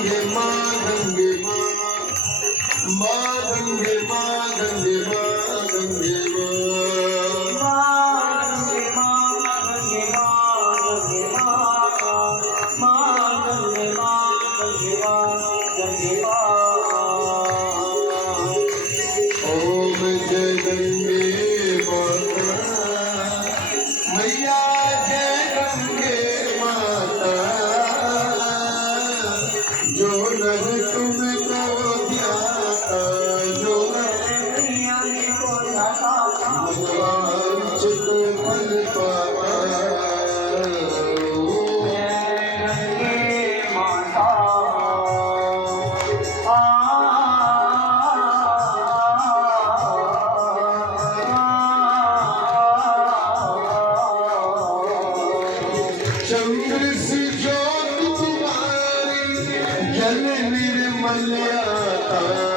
गंगे माँ गंगे माँ माँ गंगे माँ गंगे माँ गंगे माँ ओम जय गंगे माता मैया जय गंगे माता जो नर तुमको ध्याता जो वांछित फल पावा चंद्र से ज्योति तुम्हारी जल निर्मल आता